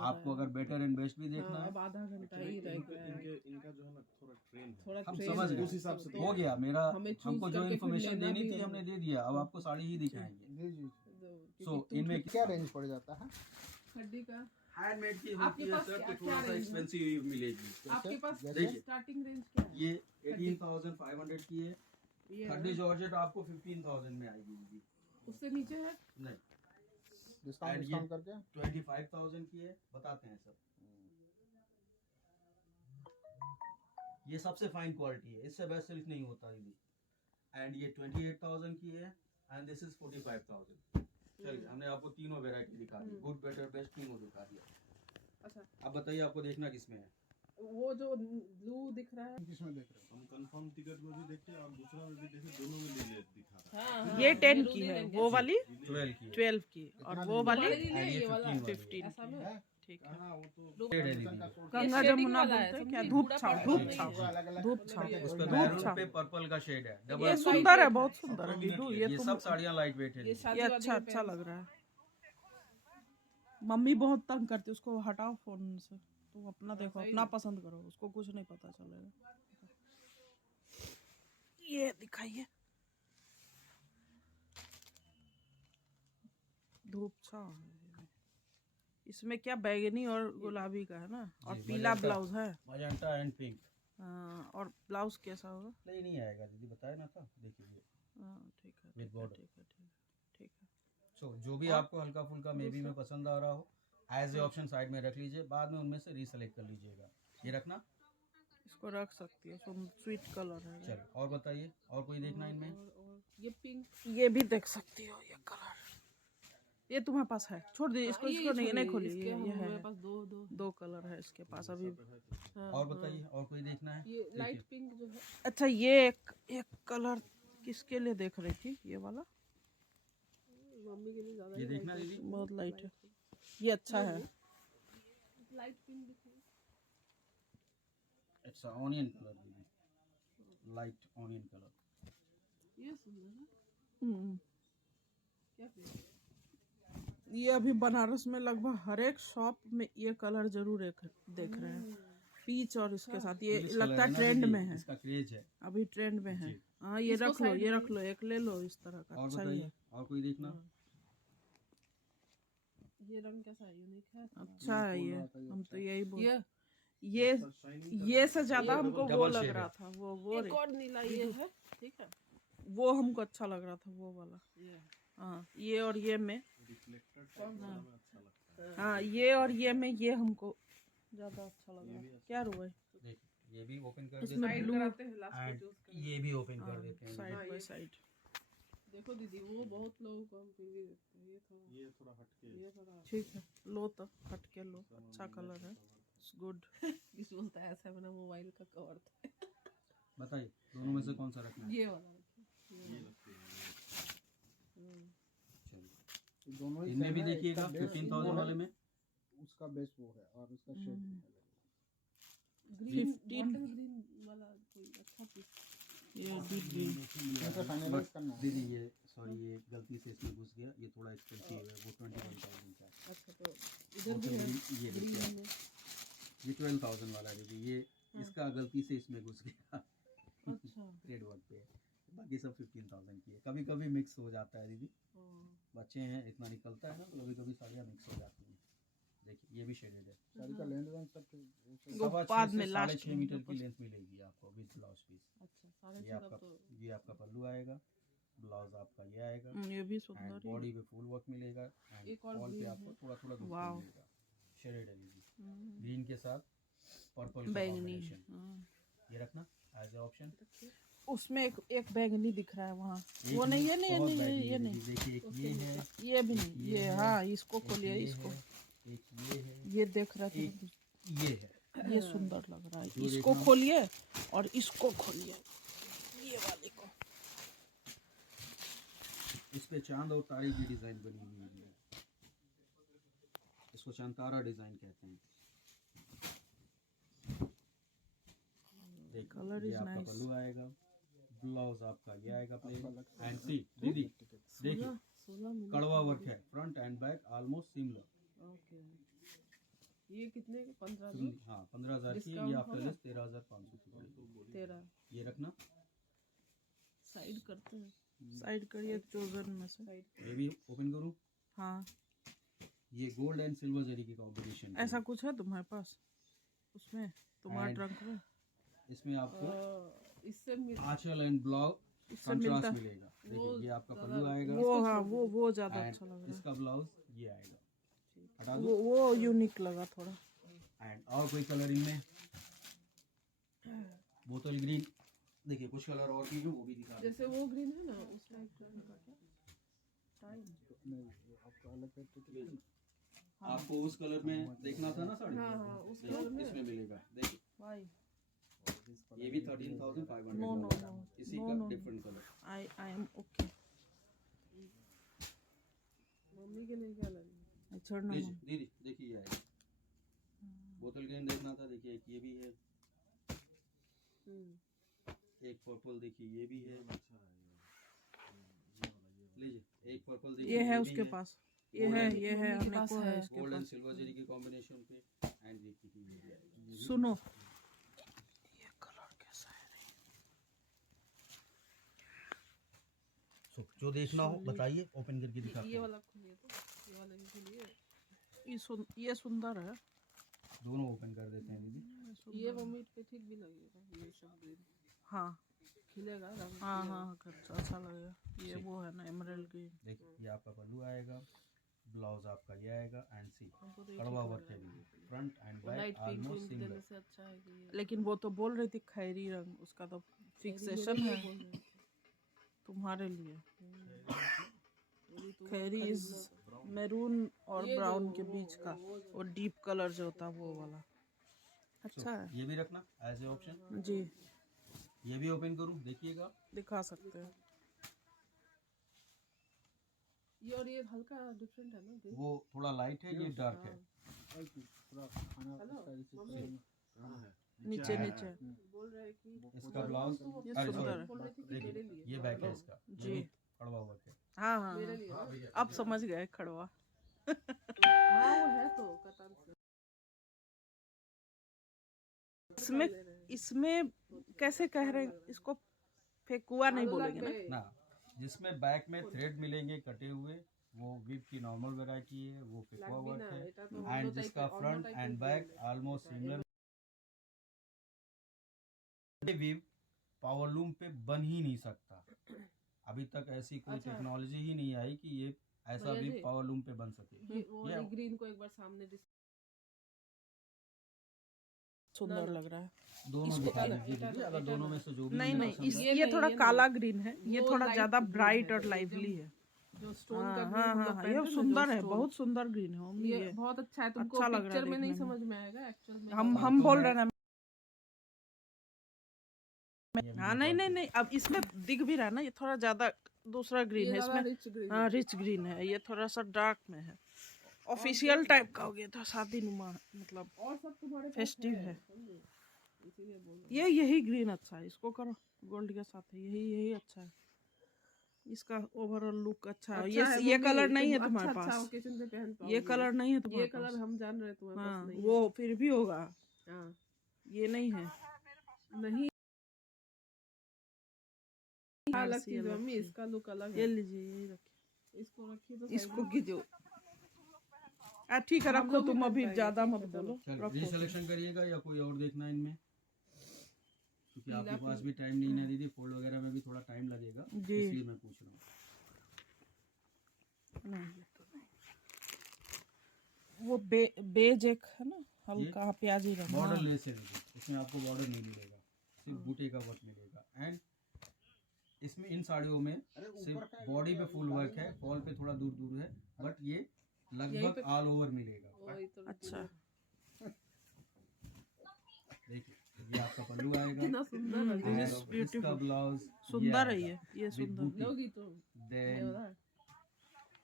आपको अगर बेटर एंड बेस्ट भी देखना है अब आधा घंटा ही रह गया है। इनका जो है ना थोड़ा ट्रेन है, थोड़ा हम ट्रेन समझ है। गए, उस हिसाब से हो गया मेरा। हमें choose हमको जो करके फिर इन्फॉर्मेशन लेना देनी भी थी है। हमने दे दिया, अब आपको साड़ी ही दिखाएंगे। जी जी। सो इनमें क्या रेंज पड़ जाता है? हड्डी का हैंडमेड की आपके होती है पास सर क्या- तो थोड़ा क्या सा रेंज है? एक्सपेंसिव मिलेगी। आपके पास देखिए। स्टार्टिंग रेंज क्या है? ये 18,500 की है। ये है खड्डी ना? जॉर्जेट आपको 15,000 में आएगी इनकी। उससे नीचे है नहीं, डिस्काउंट And डिस्काउंट ये- करके 25,000 की है, बताते हैं सब। ये सबसे फाइन क्वालिटी है, इससे बेस्ट सिल्क नहीं होता दीदी। एंड ये 28,000 की है एंड दिस इज 45,000। चलिए हमने आपको तीनों वेरायटी दिखा दी, गुड बेटर बेस्ट तीनों दिखा दिया। अच्छा अब बताइए आपको देखना किसमें है। वो जो ब्लू दिख रहा है किसमें देख रहे हम कंफर्म टिकट में भी देखते हैं और दूसरा में भी देखे, दोनों में ले दिखा रहा है। हाँ, ये 10 मेरून की ही है, लेंगे। वो वाली 12 की है। 12 की, और वो वाली वाली नहीं, ये वाला 15 ऐसा में हैं? ठीक है। हाँ वो तो शेड है दीदी। गंगा जमुना बोलते हैं क्या? धूप छाव, धूप छाव, धूप छाव। इस पे मैरून पे पर्पल का शेड है ये डबल। सुंदर है, बहुत सुंदर है दीदू। ये ये तुम, सब साड़ियाँ लाइट वेट है ये दीदी। शादी ये वादी अच्छा में अच्छा लग रहा है। मम्मी बहुत तंग करती है, उसको हटाओ फोन से। तुम अपना देखो, अपना पसंद करो, उसको कुछ नहीं पता चलेगा। ये दिखाइए, धूप छाव है। इसमें क्या बैगनी और गुलाबी का है ना, और जी, पीला मजेंटा। ब्लाउज है। Magenta and pink. हाँ, और ब्लाउज कैसा होगा? नहीं आएगा दीदी, बताया ना था। देखिए ये हाँ ठीक है, With ठीक है, border। ठीक है, ठीक है, ठीक है। सो जो भी आपको हल्का फुल्का मेबी में पसंद आ रहा हो, एज ए ऑप्शन साइड में रख लीजिए, बाद में उनमें से रीसेलेक्ट कर लीजिएगा। ये रखना। इसको रख सकती है, स्वीट कलर है। चलो और बताइए, और कोई देखना इनमें? और ये पिंक, ये भी देख सकती हो, ये कलर। ये तुम्हारे पास है, छोड़ दीजिए इसको, इसको नहीं खोलिए। ये है, हमारे पास दो कलर है इसके पास अभी। और बताइए, और कोई देखना है? ये लाइट पिंक जो है, अच्छा, ये एक कलर किसके लिए देख रही थी? ये वाला मम्मी के लिए ज्यादा ये देखना दीदी। बहुत लाइट है, ये अच्छा है। लाइट पिंक दिखाई। इट्स ऑनियन कलर दीदी, लाइट ऑनियन कलर। ये सुंदर है। हम्म। क्या पिंक? ये अभी बनारस में लगभग हर एक शॉप में ये कलर जरूर देख रहे हैं, पीच और इसके साथ। ये Peach लगता colour है ना ट्रेंड दीदी, में है, इसका क्रेज है। अभी ट्रेंड में है। जी। हाँ, ये रख लो, ये रख लो, एक ले लो इस तरह का, और अच्छा ही बताइए, है। और कोई देखना? ये रंग कैसा यूनिक है। अच्छा है ये, हम तो यही बोल। ये ये से ज्यादा हमको वो डबल लग शेड रहा है। था, वो एक और नीला ये है, ठीक है। वो हमको अच्छा लग रहा था, वो वाला। ये हाँ, ये और ये में, रिफ्लेक्टेड टाइप वाला में अच्छा लगता है। हाँ ये और ये में ये हमको ज्यादा अच्छा लग रहा है। क्या रुआ है देखिए ये भी ओपन कर इसमें? देते हैं ब्लू कराते हैं लास्ट में एंड चूज कर। ये भी ओपन कर देते हैं। Side by side. देखो दीदी, वो बहुत लोगों को हम पिंक देते हैं, ये थोड़ा हटके ये थोड़ा ठीक है, लो तो हट के लो, अच्छा कलर है, गुड। किस बोलता है ऐसा, मेरा मोबाइल का कवर था। बताइए दोनों में से कौन सा रखना है? ये वाला ये लगते हैं। चलिए दोनों ही इनमें भी same है, देखिएगा इसका base 15,000 वो है, वाले में। उसका बेस वो है और उसका शेड ग्रीन 15 बॉटल ग्रीन वाला कोई अच्छा पीस। ये डीप ग्रीन। फाइनलाइज करना है। दीदी ये सॉरी ये गलती से इसमें घुस गया, ये थोड़ा एक्सपेंसिव है, वो 21,000 का है। अच्छा, तो इधर भी है ये ग्रीन देखिए, में। ये 12,000 वाला है दीदी, ये इसका गलती से इसमें घुस गया। अच्छा रेड वर्क पे है। बाकी सब 15,000 की है। कभी कभी मिक्स हो जाता है दीदी, बच्चे हैं इतना निकलता है ना, तो कभी कभी साड़ियाँ मिक्स हो जाती हैं। देखिए ये भी शेडेड है। साड़ी का लेंथ वेंथ सब वो सवा बाद 6 में से लास्ट 6.5 मीटर की लेंथ मिलेगी आपको विद ब्लाउज पीस। अच्छा, साढ़े ये छः आपका तो ये आपका पल्लू आएगा, ब्लाउज आपका ये आएगा, ये भी एंड सुंदर ही बॉडी पे फुल वर्क मिलेगा, एंड एक और ऑल पे green आपको है। थोड़ा थोड़ा दूसरा वाव। मिलेगा। शेडेड है दीदी, ग्रीन के साथ पर्पल का बैंगनी। combination। हाँ। ये रखना एज ए ऑप्शन। उसमें एक बैगनी दिख रहा है वहाँ, एक वो नहीं, ये नहीं, ये बहुत नहीं, बैगनी ये है नहीं, दीदी, देखिए एक ये है, ये भी नहीं, ये ये है, हाँ, इसको एक खोलिए, ये इसको, है, एक ये है, ये देख रहा था, एक ये है। ये सुंदर लग रहा है। जो इसको देखना- खोलिए और इसको खोलिए, ये वाले को। इस पे चांद और तारे की डिजाइन बनी हुई है, इसको चांतारा डिजाइन कहते हैं। देखो Color ये is आपका nice। पल्लू आएगा, ब्लाउज आपका ये आएगा प्लेन, एंड सी दीदी देखिए 16 मिनट। कड़वा वर्क है, front and back almost similar. Okay, ये कितने के? 15 हाँ 15,000 की, ये आपका लिस्ट 13,500 की पड़ेगी। 13 ये रखना। साइड करते हैं, साइड करिए चोजन में से। साइड। ये भी ओपन करूँ। हाँ, ये गोल्ड एंड सिल्वर जरी की कॉम्बिनेशन ऐसा कुछ है तुम्हारे पास उसमें, तुम्हारे And- ट्रंक में? इसमें आपको इससे आंचल एंड ब्लाउज इससे कंट्रास्ट मिलता- मिलेगा। देखिए ये आपका पल्लू आएगा, वो हाँ, वो ज्यादा एंड अच्छा लग रहा इसका ब्लाउज ये आएगा। हटा है, दो। वो यूनिक लगा थोड़ा। एंड और कोई कलर इनमें? बोतल ग्रीन, देखिए कुछ कलर और भी हैं, वो भी दिखा दें। जैसे वो ग्रीन है ना, उस टाइप का क्या टाइम। आपको अलग रेट आपको उस कलर में देखना था ना साड़ी, हाँ, उस देखो, कलर में। इसमें मिलेगा। देखिए वाई ये भी 13,500 नो नो का, नो, इसी नो का नो, different colour. I am okay. Mummy के लिए क्या लगी? छोड़ना दीदी देखिए ये आएगा, बोतल ग्रीन देखना था, देखिए एक ये भी है, एक पर्पल देखिए ये भी है, लीजिए एक पर्पल देखिए ये है भी उसके पास, ये है मम्मी के पास अनेको है है। उसके गोल्ड एंड पास। सिल्वर जरी के कॉम्बिनेशन पे। एंड देखिए ये भी आएगा। सुनो, ये कलर कैसा है? जो देखना हो बताइए, ओपन करके दिखाते ये हैं। वाला खोलिए तो, ये वाला भी खोलिए। ये सुंदर है। दोनों ओपन कर देते हैं दीदी। ये मम्मी पे ठीक भी लगेगा, ये सब ग्रीन हाँ खिलेगा रंग हाँ खिलेगा। हाँ, अच्छा लगेगा। ये वो है ना एमरल्ड ग्रीन। देखिए ये आपका पल्लू आएगा, ब्लाउज आपका ये आएगा, एंड सी हमको तो ये कड़वा ठीक वर्क लग है रहा है। दीदी, फ्रंट एंड वो लाइट बैक पिंक ऑलमोस्ट देने सिमिलर। से अच्छा है कि ये लेकिन वो तो बोल रही थी खैरी रंग, उसका तो फिक्सेशन है तुम्हारे लिए। खैरी इज मैरून और ब्राउन के बीच का, वो डीप कलर जो होता है वो वाला। अच्छा है ये भी रखना एज ए ऑप्शन। जी, ये भी ओपन करूँ, देखिएगा। दिखा सकते हैं। ये और ये हल्का डिफरेंट है ना ग्रीन। वो थोड़ा लाइट है, ये डार्क है। नीचे नीचे बोल रहे हैं कि इसका ब्लाउज, ये अरे सुंदर sorry, है। बोल रहे थे कि मेरे देखिए लिए ये बैक है इसका, जी। ये भी कड़वा वर्क है। हाँ हाँ मेरे हाँ, लिए ना? अब समझ गए खड़वा। हाँ वो है तो कतान से। इसमें इसमें कैसे कह रहे हैं इसको? फेकुआ नहीं बोलेंगे ना? ना, जिसमें बैक में थ्रेड मिलेंगे कटे हुए, वो विव की नॉर्मल वैरायटी है, वो पिकवा वर्क है। एंड जिसका front and back almost similar. Weave powerloom पे बन ही नहीं सकता, अभी तक ऐसी कोई अच्छा। टेक्नोलॉजी ही नहीं आई कि ये ऐसा भैया विव जी, पावरलूम पे बन सके। ये वो या- ग्रीन को एक बार सामने सुंदर लग रहा है। दोनों इसको दिखा अलग- दीजिए इधर- दीदी, अगर इधर दोनों ना। में से जो भी नहीं मुझे नहीं, पसंद इस है। ये थोड़ा ये काला ग्रीन है, ये वो थोड़ा light ज्यादा green ब्राइट है, और एकदम लाइवली है। जो स्टोन हाँ का हाँ ग्रीन हम हाँ लोग हाँ, पहनते ये हैं ना, सुंदर जो है, stone। बहुत सुंदर ग्रीन है मम्मी। ये ये बहुत अच्छा है, तुमको अच्छा लग रहा है पिक्चर में नहीं देखने में। समझ में आएगा, एक्चुअल में हम है। हम तो बोल मैं- रहे हैं ना। हाँ नहीं नहीं नहीं, अब इसमें दिख भी रहा है ना, ये थोड़ा ज्यादा दूसरा ग्रीन ये है ज्यादा इसमें। रिच ग्रीन हाँ रिच ग्रीन है, ये थोड़ा सा डार्क में है, ऑफिशियल टाइप का हो गया था, शादी नुमा मतलब और सब तुम्हारे पास फेस्टिव है। समझे? इसीलिए बोल रहे ये यही ग्रीन अच्छा है, इसको करो गोल्ड के साथ है, यही यही अच्छा है, इसका ओवरऑल लुक अच्छा है। अच्छा है, ये मम्मी, कलर नहीं है तुम तुम्हारे अच्छा पास, ओकेजन पे पहन ये पाओगे। कलर नहीं है तुम्हारे ये कलर पास। हम जान रहे हैं तुम्हारे हाँ पास नहीं वो फिर भी होगा, है। हाँ ये नहीं है। नहीं अलग अलग चीज है, मम्मी, इसका लुक अलग ये है। लीजिए, यही रखिए, इसको रखिए तो इसको कीजिए। ठीक है हम रखो, लोग भी तुम पहन अभी पाएंगे, ज्यादा ठीक मत है, बोलो, चलिए रखो। रीसिलेक्शन करिएगा या कोई और देखना है इनमें, क्योंकि पीला आपके पास भी टाइम नहीं है दीदी, फोल्ड वगैरह में भी थोड़ा टाइम लगेगा, जी। इसलिए मैं पूछ रहा हूँ। नहीं, ये तो नहीं। वो बेज एक है ना, हल्का प्याजी रंग। बॉर्डर हाँ। लेस है दीदी, इसमें आपको बॉर्डर नहीं मिलेगा, सिर्फ बूटे का वर्क मिलेगा। एंड इसमें इन साड़ियों में सिर्फ बॉडी पे फुल वर्क है, फॉल पे थोड़ा दूर दूर है, बट ये लगभग ऑल ओवर मिलेगा। वही तो अच्छा, देखिए ये आपका पल्लू आएगा, कितना सुंदर है। this is और इसका beautiful। ब्लाउज सुंदर है ये सुंदर। लोगी तो देन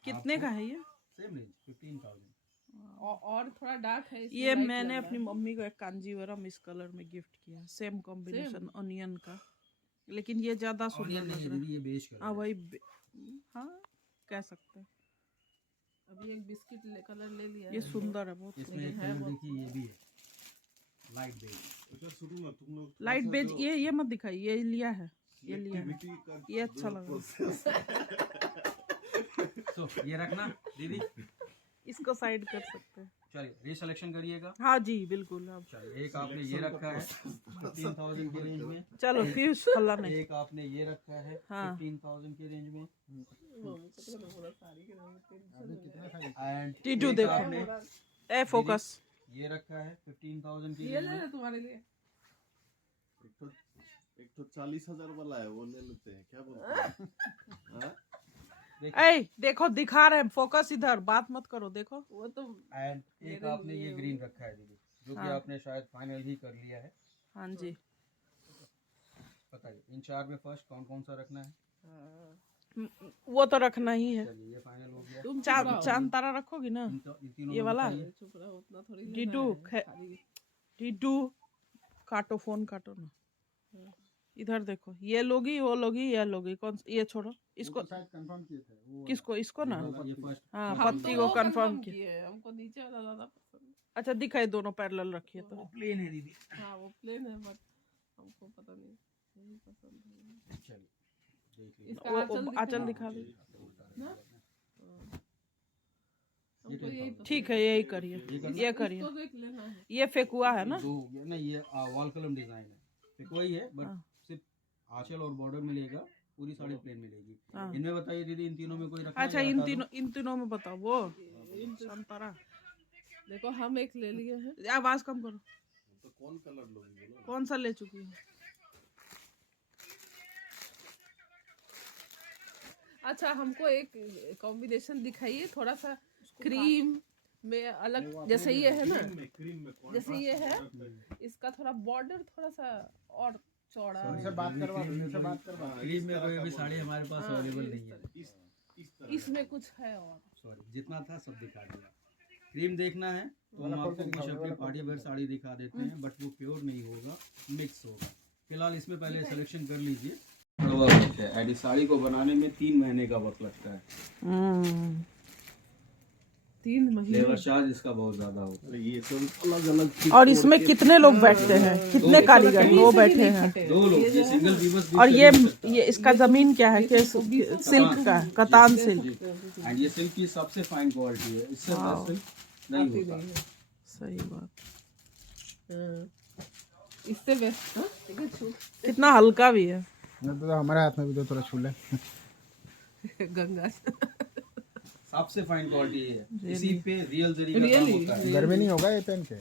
कितने का है ये? Same range 15,000। और थोड़ा डार्क है इसमें, ये light मैंने लग रहा अपनी है। मम्मी को एक कांजीवरम इस कलर में गिफ्ट किया, सेम कॉम्बिनेशन ऑनियन का, लेकिन ये ज्यादा सुंदर ऑनियन लग नहीं रहा है। दीदी, ये बेज कलर हाँ है। वही हाँ कह सकते हैं। अभी एक बिस्किट कलर ले लिया ये है। सुंदर है, बहुत इसमें एक कलर देखिए, ये भी है लाइट बेज। अच्छा सुनो ना, तुम लोग थोड़ा लाइट सा बेज। जो ये मत दिखाई, ये लिया है, ये लिया है, activity का ये अच्छा जो लग रहा है। process तो ये रखना दीदी, इसको साइड कर सकते हैं। चलिए रीसिलेक्शन करिएगा। हाँ जी बिल्कुल। अब चलिए एक आपने ये रखा है 15,000 के रेंज में, चलो फिर फल्ला नहीं। एक आपने ये रखा है हाँ। 15,000 के रेंज में, एंड टीटू एक देखो। आपने ए फोकस। ये रखा है 15,000 के ये रेंज ले में। ले तुम्हारे लिए। एक तो 40,000 वाला है, वो ले लेते हैं, क्या बोलते हैं? हाँ? ए देखो दिखा रहे हैं, फोकस इधर, बात मत करो, देखो। वो तो एंड एक मेरे आपने ये लिए ग्रीन रखा है दीदी, जो कि हाँ। आपने शायद फाइनल ही कर लिया है। हाँ जी। बताइए इन चार में फर्स्ट कौन कौन सा रखना है? वो तो रखना ही है। चलिए ये फाइनल हो गया। तुम चांद तारा रखोगी ना? इन तीनों ये में वाला? बताइए। चुप रहो, उतना थोड़ी लेना डिडू है, खाली टीटू काटो, फोन काटो ना। इधर देखो, ये लोगी, वो लोगी, ये लोगी, कौन ये छोड़ो इसको। शायद कंफर्म किए थे वो किसको? इसको ना। ये फर्स्ट हाँ, हम पत्ती तो को वो कंफर्म confirm किया। किए हैं, हमको नीचे वाला ज्यादा पसंद है। अच्छा दिखाई, दोनों पैरेलल रखिए तो। प्लेन है दीदी। हाँ वो प्लेन है, बट हमको पता नहीं यही पसंद है। चलिए देख लीजिए। इसका वो आंचल दिखाइए दिखा दे। ना। हमको यही पसंद ठीक है, यही करिए, ये करिए। इसको देख लेना है। ये फेकुआ है ना। दो हो गया ना, ये वॉल कलम डिजाइन है, तो वही है, बट हाँ। सिर्फ आंचल और बॉर्डर मिलेगा, पूरी साड़ी प्लेन मिलेगी। हाँ। इनमें बताइए दीदी, इन तीनों में कोई रखना अच्छा, है या इन हटा दो? तीनों में बताओ। वो संतरा, देखो हम एक ले लिए हैं। आवाज कम करो। तो कौन कलर लोगी बोलो? कौन सा ले चुकी है? अच्छा हमको एक कॉम्बिनेशन दिखाइए, थोड़ा सा क्रीम में अलग, जैसे ये है ना, जैसे ये है, इसका थोड़ा बॉर्डर थोड़ा सा और चौड़ा उनसे बात करवा दो, उनसे बात करवा दो। क्रीम में कोई अभी साड़ी हमारे पास अवेलेबल नहीं है। इसमें कुछ है और। सॉरी, जितना था सब दिखा दिया। क्रीम देखना है तो हम आपको कुछ अपनी पार्टी वेयर साड़ी दिखा देते हैं, बट वो प्योर नहीं होगा, मिक्स होगा। फिलहाल इसमें पहले सिलेक्शन कर लीजिए। एंड इस साड़ी को बनाने में 3 महीने का वक्त लगता है। 3 महीने। लेबर चार्ज इसका बहुत ज्यादा होता है। ये सब अलग अलग और इसमें कितने लोग बैठते हैं? कितने कारीगर? वो बैठे हैं। 2 लोग, ये सिंगल पीस भी और चल ये सकता है। इसका जमीन क्या है? कि सिल्क का है, कतान सिल्क। एंड ये सिल्क की सबसे फाइन क्वालिटी है, इससे बेस्ट सिल्क नहीं होता। सही बात। इससे बेस्ट। हाँ? ठीक है, छू। कितना हल्का भी है। तो हमारे हाथ में भी दो, थोड़ा छू ले। गंगा। सबसे फाइन क्वालिटी है, इसी पे रियल जरी का काम होता है। गर्मी नहीं होगा ये पहन के?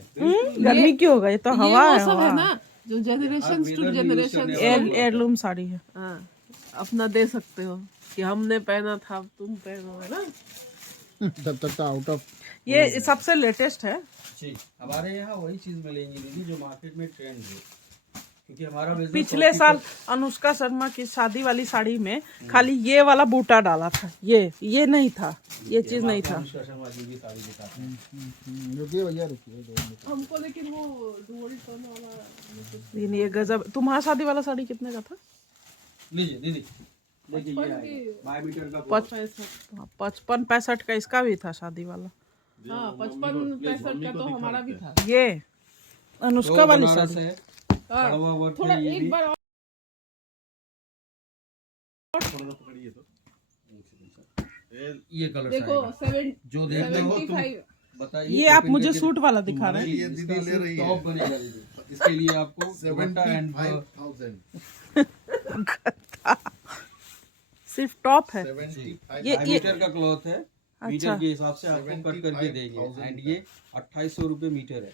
गर्मी क्यों होगा? ये तो हवा ये है। वो सब हवा। है ना जो generation to generation heirloom sari है। हाँ अपना दे सकते हो कि हमने पहना था अब तुम पहनो, है ना। तब तक तो आउट ऑफ। ये सबसे लेटेस्ट है। जी, हमारे यहाँ वही चीज मिलेंगी दीदी जो मार्केट में ट्रेंड है, क्योंकि हमारा business पिछले साल अनुष्का शर्मा की शादी वाली साड़ी में खाली ये वाला बूटा डाला था, ये नहीं था, ये चीज नहीं था। अनुष्का शर्मा जी की साड़ी दिखाते हैं। रुकिए भैया, रुकिए 2 मिनट। हमको लेकिन वो डुअल टोन वाला लेकिन ये गजब। तुम्हारा शादी वाला साड़ी कितने का था? लीजिए दीदी, देखिए ये आएगा, 5 मीटर का 55-65 का इसका भी था शादी वाला। हाँ 55-65 का तो हमारा भी था। ये अनुष्का वाली साड़ी है, हाँ, कड़वा वर्क थोड़ा है ये एक भी। बार और। थोड़ा सा पकड़िए तो। ये कलर देखो जो देख रहे हो तुम 75। बताइए। ये आप मुझे सूट वाला दिखा रहे हैं। ये दीदी ले रही है। टॉप बनेगा दीदी, इसके लिए आपको दुपट्टा एंड 75,000। सिर्फ टॉप है। 75,000। ये मीटर का क्लॉथ है, मीटर अच्छा। के हिसाब से आपको कट करके देंगे। एंड ये 2800 रुपये मीटर है।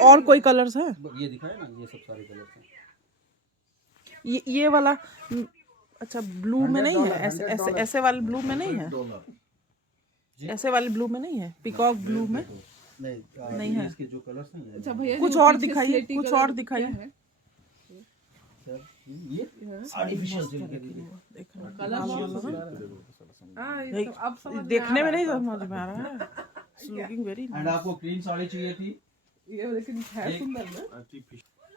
और कोई कलर्स है? ये दिखाए ना, ये सब सारे कलर हैं। ये वाला अच्छा ब्लू में नहीं है? ऐसे वाले ब्लू में नहीं है? ऐसे वाले ब्लू में नहीं है? पिकॉक ब्लू में नहीं है। इसके जो कलर्स नहीं है। अच्छा भैया कुछ जो और पीछे दिखाइए, स्लेटी कुछ कलर और क्या दिखाइए। है? ये आर्टिफिशियल सिल्क है दीदी। हाँ ये तो अब समझ में देखने आ में रहा नहीं समझ में आ रहा है। लुकिंग वेरी एंड आपको क्रीम साड़ी चाहिए थी, है। ये लेकिन है सुंदर ना।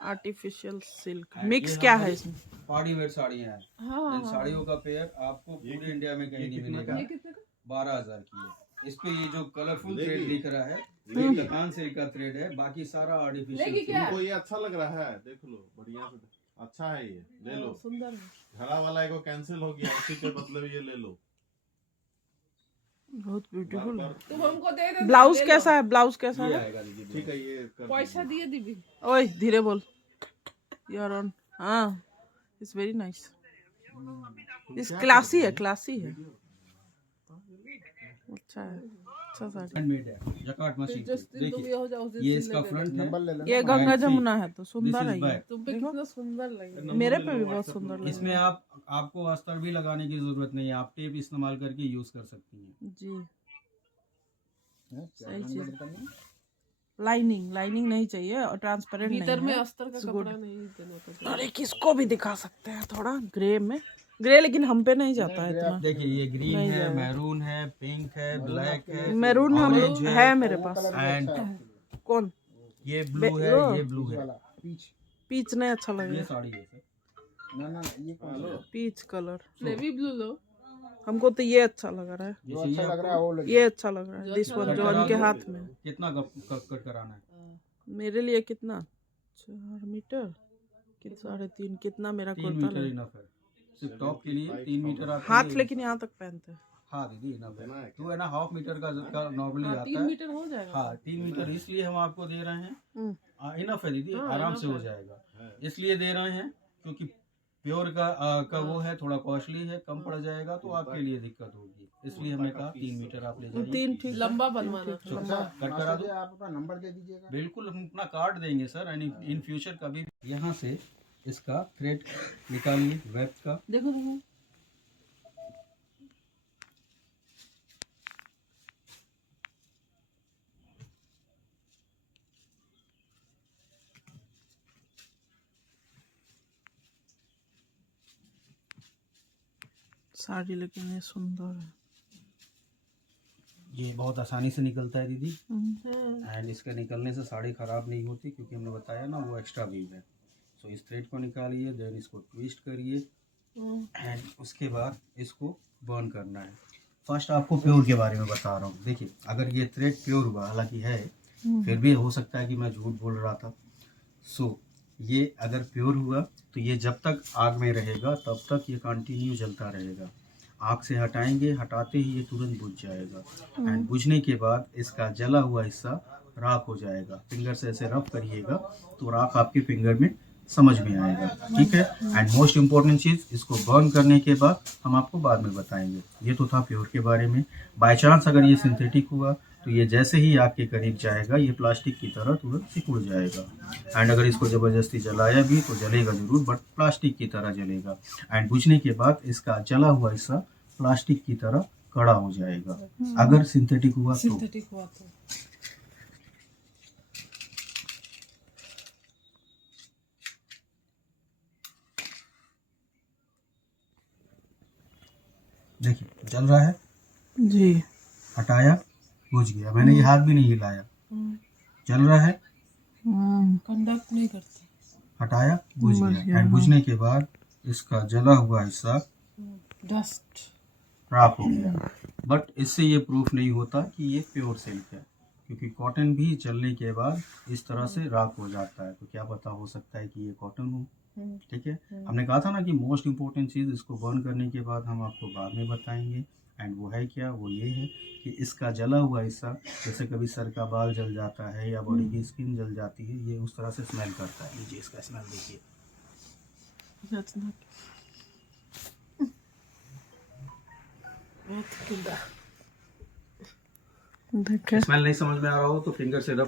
आर्टिफिशियल सिल्क मिक्स क्या है इसमें? पार्टी वेयर साड़ियाँ हैं। हाँ इन साड़ियों का पेयर आपको पूरे इंडिया में कहीं नहीं मिलेगा। ये कितने का? 12,000 की है। इस पे ये जो कलरफुल थ्रेड दिख रहा है, ये कतान सिल्क का थ्रेड है, बाकी सारा आर्टिफिशियल लेगी क्या? तुमको ये अच्छा लग रहा है, देख लो बढ़िया से। अच्छा है ये, ले लो। सुंदर है। हरा वाला को कैंसिल हो गया, उसी के मतलब ये ले लो। बहुत ब्यूटीफुल है। तुम हमको दे दे। ब्लाउज कैसा है? ब्लाउज कैसा ये है? आएगा दीदी। ठीक है, ये कर पैसा दिए दीदी। ओए धीरे बोल। You are on. हाँ, इट्स वेरी नाइस। इस क्लासी है, क्लासी है। अच्छा है, अच्छा साड़ी। हैंडमेड है, जकार्ड मशीन। जिस दिन तुम ये देखिए हो जाओ उस दिन ये सिल इसका ले फ्रंट है, नंबर ले लेना। ये गंगा Fancy. जमुना है तो सुंदर This है is ये। back. तुम पे कितना सुंदर लगे। मेरे पे भी बहुत सुंदर लगे। इसमें आपको अस्तर भी लगाने की जरूरत नहीं है, आप टेप इस्तेमाल करके यूज कर सकती हैं। जी क्या सही नंबर चीज। बताइए? लाइनिंग नहीं चाहिए और ट्रांसपेरेंट नहीं भीतर में है। अस्तर का कपड़ा नहीं देना होता। अरे किसको भी दिखा सकते हैं थोड़ा ग्रे में। ग्रे लेकिन हम पे नहीं जाता है इतना। देखिए ये ग्रीन है, मैरून है, पिंक है, ब्लैक है, मैरून हम orange है मेरे पास। एंड कौन? ये ब्लू है, लो। ये ब्लू है। पीच नहीं अच्छा लग ये रहा, साड़ी है sir. Peach colour. Navy blue लो। हमको तो ये अच्छा लग रहा है, जैसे ये आपको ये अच्छा लग रहा है, दिस वन जो उनके हाथ में है। कितना कट कराना है? मेरे लिए कितना 4 मीटर, 3.5 कितना मेरा 3 कुर्ता मीटर लग, इनफ है। सिर्फ टॉप के लिए 3 मीटर आपके हाथ लिए- लेकिन यहाँ तक पहनते हैं। हाँ दीदी इनफ है। 2.5 मीटर का नॉर्मली आता 3 है। मीटर हो जाएगा। हाँ 3 मीटर इसलिए हम आपको दे रहे हैं। हम्म। इनफ है दीदी, हाँ, आराम enough से हो है। जाएगा। इसलिए दे रहे हैं क्योंकि प्योर का वो है, थोड़ा कॉस्टली है, कम पड़ जाएगा तो आपके लिए दिक्कत होगी। इसलिए हमने कहा 3 मीटर आप ले जाइए। 3 ठीक है। लंबा बनवाना। तो कट करा दो। आप अपना नंबर दे दीजिएगा। बिल्कुल हम अपना कार्ड देंगे सर, एंड इन फ्यूचर कभी यहाँ से इसका थ्रेड निकालिए वेब का। देखो देखो। साड़ी लेकिन ये सुंदर है। ये बहुत आसानी से निकलता है दीदी, हम्म। एंड इसके निकलने से साड़ी ख़राब नहीं होती क्योंकि हमने बताया ना वो एक्स्ट्रा वीव है। सो इस थ्रेड को निकालिए, देन इसको ट्विस्ट करिए, एंड उसके बाद इसको बर्न करना है। फर्स्ट आपको प्योर के बारे में बता रहा हूँ। देखिए अगर ये थ्रेड प्योर हुआ, हालांकि है, फिर भी हो सकता है कि मैं झूठ बोल रहा था। सो ये अगर प्योर हुआ तो ये जब तक आग में रहेगा तब तक ये कंटिन्यू जलता रहेगा। आग से हटाएंगे, हटाते ही ये तुरंत बुझ जाएगा, एंड बुझने के बाद इसका जला हुआ हिस्सा राख हो जाएगा। फिंगर से ऐसे रब करिएगा तो राख आपके फिंगर में समझ में आएगा, ठीक है। एंड मोस्ट इम्पोर्टेंट चीज़, इसको बर्न करने के बाद हम आपको बाद में बताएंगे। ये तो था प्योर के बारे में। बाय चांस अगर ये सिंथेटिक हुआ तो ये जैसे ही आग के करीब जाएगा ये प्लास्टिक की तरह तुरंत सिकुड़ जाएगा, एंड अगर इसको ज़बरदस्ती जलाया भी तो जलेगा ज़रूर, बट प्लास्टिक की तरह जलेगा। एंड बुझने के बाद इसका जला हुआ हिस्सा प्लास्टिक की तरह कड़ा हो जाएगा। अगर सिंथेटिक हुआ तो सिंथेटिक हुआ तो देखिए जल रहा है, जी। हटाया, बुझ गया। मैंने ये हाथ भी नहीं हिलाया, जल रहा है, कंडक्ट नहीं करते। हटाया, बुझ गया। एंड बुझने के बाद इसका जला हुआ हिस्सा डस्ट राख हो गया। बट इससे ये प्रूफ नहीं होता कि ये प्योर सिल्क है, क्योंकि कॉटन भी जलने के बाद इस तरह से राख हो जाता है। तो क्या पता, हो सकता है कि ये कॉटन हो, ठीक है। हमने कहा था ना कि मोस्ट इम्पोर्टेंट चीज़, इसको बर्न करने के बाद हम आपको बाद में बताएंगे। एंड वो है क्या, वो ये है कि इसका जला हुआ हिस्सा, जैसे कभी सर का बाल जल जाता है या बॉडी की स्किन जल जाती है, ये उस तरह से स्मेल करता है। लीजिए इसका स्मेल देखिए। That's not. बहुत गंदा। देखे स्मेल नहीं समझ में आ रहा हो तो फिंगर से रब